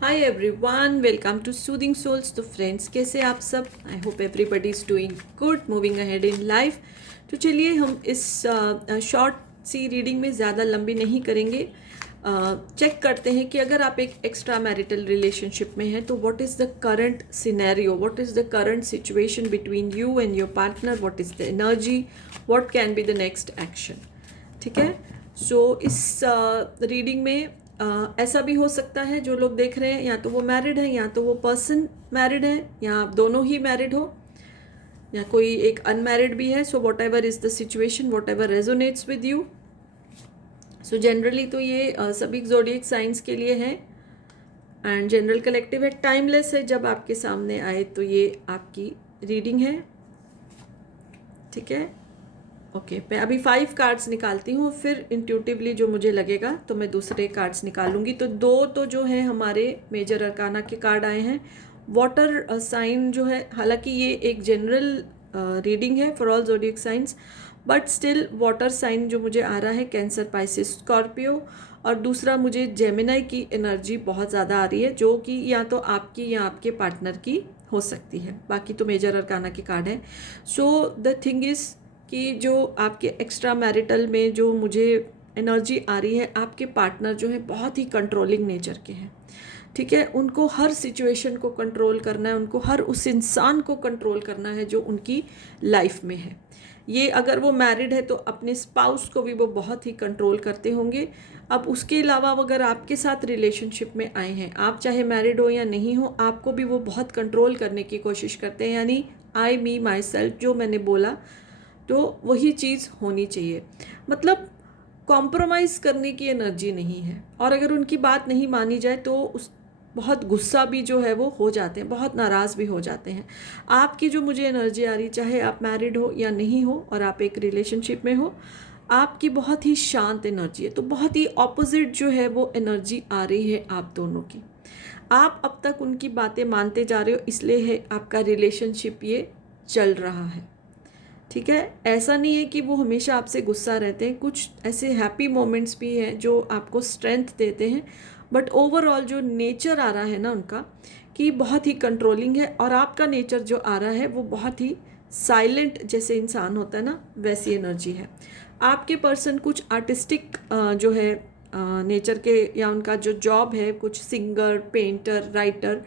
Hi everyone, welcome to soothing souls. तो friends, कैसे आप सब? I hope everybody is doing good, moving ahead in life. तो चलिए हम इस शॉर्ट सी रीडिंग में ज़्यादा लंबी नहीं करेंगे। चेक करते हैं कि अगर आप एक एक्स्ट्रा मैरिटल रिलेशनशिप में हैं तो what is the current scenario, what is the current situation between you and your partner, what is the energy, what can be the next action. ठीक है। सो इस रीडिंग में ऐसा भी हो सकता है, जो लोग देख रहे हैं या तो वो मैरिड है या तो वो पर्सन मैरिड है या आप दोनों ही मैरिड हो या कोई एक अनमैरिड भी है। So what ever is the situation, what ever resonates with you. So generally तो ये सभी ज़ोडिएक साइंस के लिए है एंड जनरल कलेक्टिव है, टाइमलेस है। जब आपके सामने आए तो ये आपकी रीडिंग है। ठीक है। ओके, मैं अभी 5 कार्ड्स निकालती हूँ, फिर इंट्यूटिवली जो मुझे लगेगा तो मैं दूसरे कार्ड्स निकालूंगी। तो दो तो जो है हमारे मेजर अरकाना के कार्ड आए हैं। वाटर साइन जो है, हालांकि ये एक जनरल रीडिंग है for all zodiac science, but still water sign जो मुझे आ रहा है कैंसर, पाइसिस, स्कॉर्पियो। और दूसरा मुझे जेमिनाई की एनर्जी बहुत ज़्यादा आ रही है, जो कि या तो आपकी या आपके पार्टनर की हो सकती है। बाकी तो मेजर अरकाना के कार्ड हैं। सो द थिंग इज़ कि जो आपके एक्स्ट्रा मैरिटल में जो मुझे एनर्जी आ रही है, आपके पार्टनर जो है बहुत ही कंट्रोलिंग नेचर के हैं। ठीक है। उनको हर सिचुएशन को कंट्रोल करना है, उनको हर उस इंसान को कंट्रोल करना है जो उनकी लाइफ में है। ये अगर वो मैरिड है तो अपने स्पाउस को भी वो बहुत ही कंट्रोल करते होंगे। अब उसके अलावा अगर आपके साथ रिलेशनशिप में आए हैं, आप चाहे मैरिड हो या नहीं हो, आपको भी वो बहुत कंट्रोल करने की कोशिश करते हैं। यानी आई मी माई सेल्फ जो मैंने बोला, तो वही चीज़ होनी चाहिए। मतलब कॉम्प्रोमाइज़ करने की एनर्जी नहीं है। और अगर उनकी बात नहीं मानी जाए तो उस बहुत गुस्सा भी जो है वो हो जाते हैं, बहुत नाराज़ भी हो जाते हैं। आपकी जो मुझे एनर्जी आ रही, चाहे आप मैरिड हो या नहीं हो और आप एक रिलेशनशिप में हो, आपकी बहुत ही शांत एनर्जी है। तो बहुत ही ऑपोजिट जो है वो एनर्जी आ रही है आप दोनों की। आप अब तक उनकी बातें मानते जा रहे हो, इसलिए है आपका रिलेशनशिप ये चल रहा है। ठीक है। ऐसा नहीं है कि वो हमेशा आपसे गुस्सा रहते हैं, कुछ ऐसे हैप्पी मोमेंट्स भी हैं जो आपको स्ट्रेंथ देते हैं। बट ओवरऑल जो नेचर आ रहा है ना उनका, कि बहुत ही कंट्रोलिंग है। और आपका नेचर जो आ रहा है वो बहुत ही साइलेंट, जैसे इंसान होता है ना, वैसी एनर्जी है। आपके पर्सन कुछ आर्टिस्टिक जो है नेचर के, या उनका जो जॉब है कुछ सिंगर, पेंटर, राइटर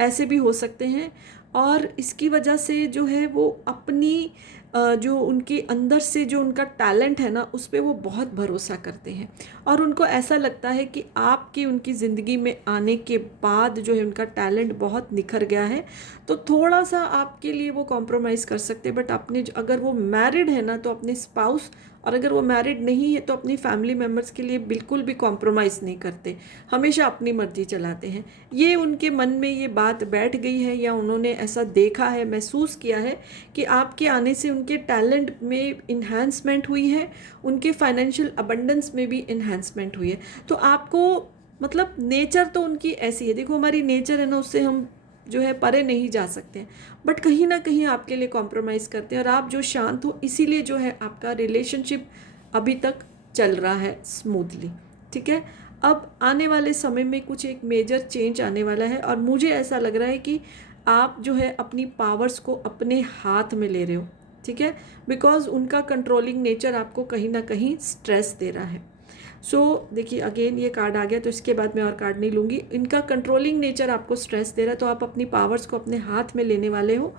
ऐसे भी हो सकते हैं। और इसकी वजह से जो है वो अपनी जो उनके अंदर से जो उनका टैलेंट है ना, उस पर वो बहुत भरोसा करते हैं। और उनको ऐसा लगता है कि आपकी उनकी ज़िंदगी में आने के बाद जो है उनका टैलेंट बहुत निखर गया है, तो थोड़ा सा आपके लिए वो कॉम्प्रोमाइज़ कर सकते हैं। बट अपने अगर वो मैरिड है ना तो अपने स्पाउस, और अगर वो मैरिड नहीं है तो अपनी फैमिली मेम्बर्स के लिए बिल्कुल भी कॉम्प्रोमाइज़ नहीं करते, हमेशा अपनी मर्जी चलाते हैं। ये उनके मन में ये बात बैठ गई है, या उन्होंने ऐसा देखा है, महसूस किया है कि आपके आने से उनके टैलेंट में इन्हांसमेंट हुई है, उनके फाइनेंशियल अबंडेंस में भी इन्हांसमेंट हुई है। तो आपको मतलब नेचर तो उनकी ऐसी है, देखो हमारी नेचर है ना, उससे हम जो है परे नहीं जा सकते हैं। बट कहीं ना कहीं आपके लिए कॉम्प्रोमाइज़ करते हैं, और आप जो शांत हो, इसीलिए जो है आपका रिलेशनशिप अभी तक चल रहा है स्मूथली। ठीक है। अब आने वाले समय में कुछ एक मेजर चेंज आने वाला है, और मुझे ऐसा लग रहा है कि आप जो है अपनी पावर्स को अपने हाथ में ले रहे हो। ठीक है। बिकॉज उनका कंट्रोलिंग नेचर आपको कहीं ना कहीं स्ट्रेस दे रहा है। सो देखिए, अगेन ये कार्ड आ गया, तो इसके बाद मैं और कार्ड नहीं लूँगी। इनका कंट्रोलिंग नेचर आपको स्ट्रेस दे रहा है, तो आप अपनी पावर्स को अपने हाथ में लेने वाले हो।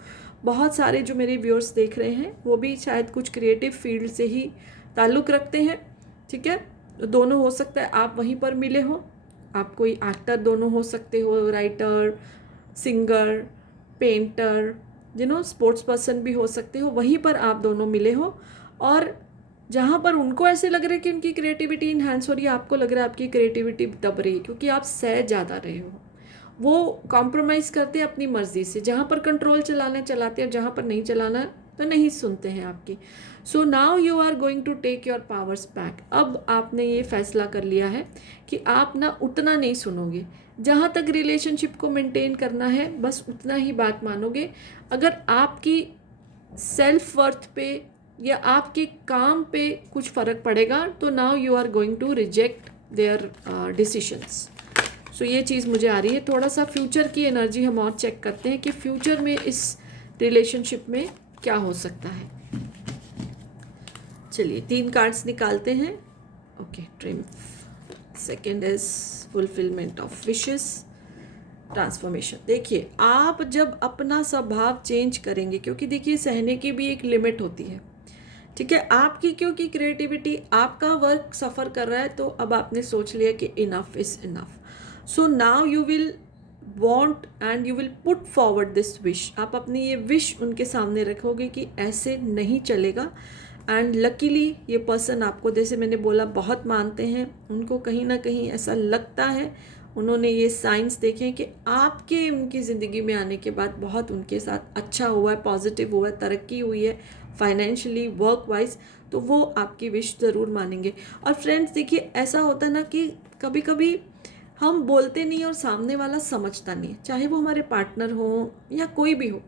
बहुत सारे जो मेरे व्यूअर्स देख रहे हैं वो भी शायद कुछ क्रिएटिव फील्ड से ही ताल्लुक़ रखते हैं। ठीक है। दोनों हो सकता है आप वहीं पर मिले हो, आप कोई एक्टर दोनों हो सकते हो, writer, singer, painter, sports person भी हो सकते हो, वहीं पर आप दोनों मिले हो। और जहाँ पर उनको ऐसे लग रहा है कि उनकी क्रिएटिविटी इन्हांस हो रही है, आपको लग रहा है आपकी क्रिएटिविटी दब रही है, क्योंकि आप सह ज़्यादा रहे हो। वो कॉम्प्रोमाइज़ करते हैं अपनी मर्ज़ी से, जहाँ पर कंट्रोल चलाना चलाते हैं, जहाँ पर नहीं चलाना तो नहीं सुनते हैं आपकी। So now you are going to take your powers back. अब आपने ये फैसला कर लिया है कि आप ना उतना नहीं सुनोगे, जहाँ तक रिलेशनशिप को मेंटेन करना है बस उतना ही बात मानोगे। अगर आपकी सेल्फ वर्थ पे या आपके काम पे कुछ फ़र्क पड़ेगा तो now you are going to reject their decisions. So ये चीज़ मुझे आ रही है। थोड़ा सा फ्यूचर की एनर्जी हम और चेक करते हैं कि फ्यूचर में इस रिलेशनशिप में क्या हो सकता है। चलिए 3 कार्ड्स निकालते हैं। Okay, triumph. Second is fulfilment of wishes, transformation. देखिए आप जब अपना स्वभाव चेंज करेंगे, क्योंकि देखिए सहने की भी एक लिमिट होती है, ठीक है। आपकी क्योंकि क्रिएटिविटी, आपका वर्क सफ़र कर रहा है, तो अब आपने सोच लिया कि enough is enough. So now you will want and you will put forward this wish. आप अपनी ये विश उनके सामने रखोगे कि ऐसे नहीं चलेगा। एंड लकीली ये पर्सन आपको, जैसे मैंने बोला, बहुत मानते हैं। उनको कहीं ना कहीं ऐसा लगता है, उन्होंने ये साइंस देखे हैं कि आपके उनकी ज़िंदगी में आने के बाद बहुत उनके साथ अच्छा हुआ है, पॉजिटिव हुआ है, तरक्की हुई है फाइनेंशियली, वर्क वाइज, तो वो आपकी विश ज़रूर मानेंगे। और फ्रेंड्स देखिए ऐसा होता है ना कि कभी कभी हम बोलते नहीं और सामने वाला समझता नहीं है, चाहे वो हमारे पार्टनर हो या कोई भी हो,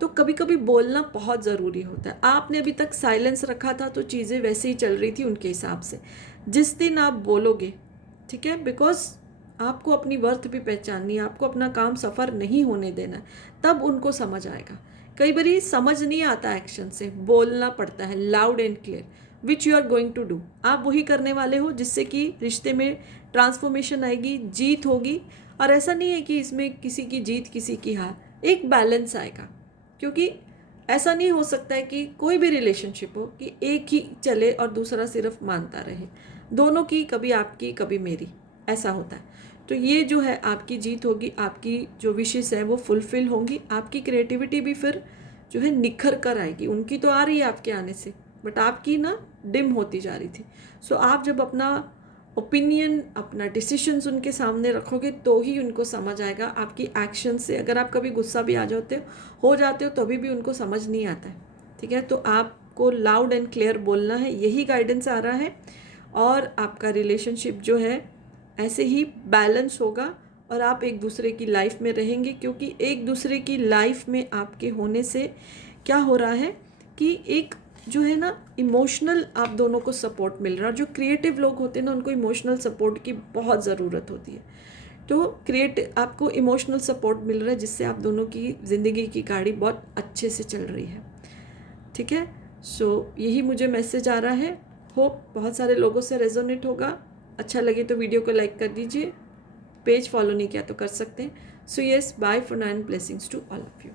तो कभी कभी बोलना बहुत ज़रूरी होता है। आपने अभी तक साइलेंस रखा था तो चीज़ें वैसे ही चल रही थी उनके हिसाब से। जिस दिन आप बोलोगे, ठीक है, बिकॉज आपको अपनी वर्थ भी पहचाननी है, आपको अपना काम सफ़र नहीं होने देना है, तब उनको समझ आएगा। कई बार समझ नहीं आता एक्शन से, बोलना पड़ता है loud and clear, which you are going to do. आप वही करने वाले हो जिससे कि रिश्ते में ट्रांसफॉर्मेशन आएगी, जीत होगी। और ऐसा नहीं है कि इसमें किसी की जीत किसी की हार, एक बैलेंस आएगा। क्योंकि ऐसा नहीं हो सकता है कि कोई भी रिलेशनशिप हो कि एक ही चले और दूसरा सिर्फ मानता रहे। दोनों की, कभी आपकी कभी मेरी, ऐसा होता है। तो ये जो है आपकी जीत होगी, आपकी जो विशेस है वो फुलफिल होंगी, आपकी क्रिएटिविटी भी फिर जो है निखर कर आएगी। उनकी तो आ रही है आपके आने से, बट आपकी ना डिम होती जा रही थी। सो आप जब अपना ओपिनियन, अपना डिसीशंस उनके सामने रखोगे तो ही उनको समझ आएगा आपकी एक्शन से। अगर आप कभी गुस्सा भी आ जाते हो जाते हो तो अभी भी उनको समझ नहीं आता है, ठीक है। तो आपको लाउड एंड क्लियर बोलना है, यही गाइडेंस आ रहा है। और आपका रिलेशनशिप जो है ऐसे ही बैलेंस होगा और आप एक दूसरे की लाइफ में रहेंगे। क्योंकि एक दूसरे की लाइफ में आपके होने से क्या हो रहा है कि एक जो है ना इमोशनल आप दोनों को सपोर्ट मिल रहा है। जो क्रिएटिव लोग होते हैं ना, उनको इमोशनल सपोर्ट की बहुत ज़रूरत होती है। तो आपको इमोशनल सपोर्ट मिल रहा है, जिससे आप दोनों की ज़िंदगी की गाड़ी बहुत अच्छे से चल रही है, ठीक है। सो यही मुझे मैसेज आ रहा है। होप बहुत सारे लोगों से रेजोनेट होगा। अच्छा लगे तो वीडियो को लाइक कर दीजिए, पेज फॉलो नहीं किया तो कर सकते हैं। So yes, bye for now and blessings to all of you.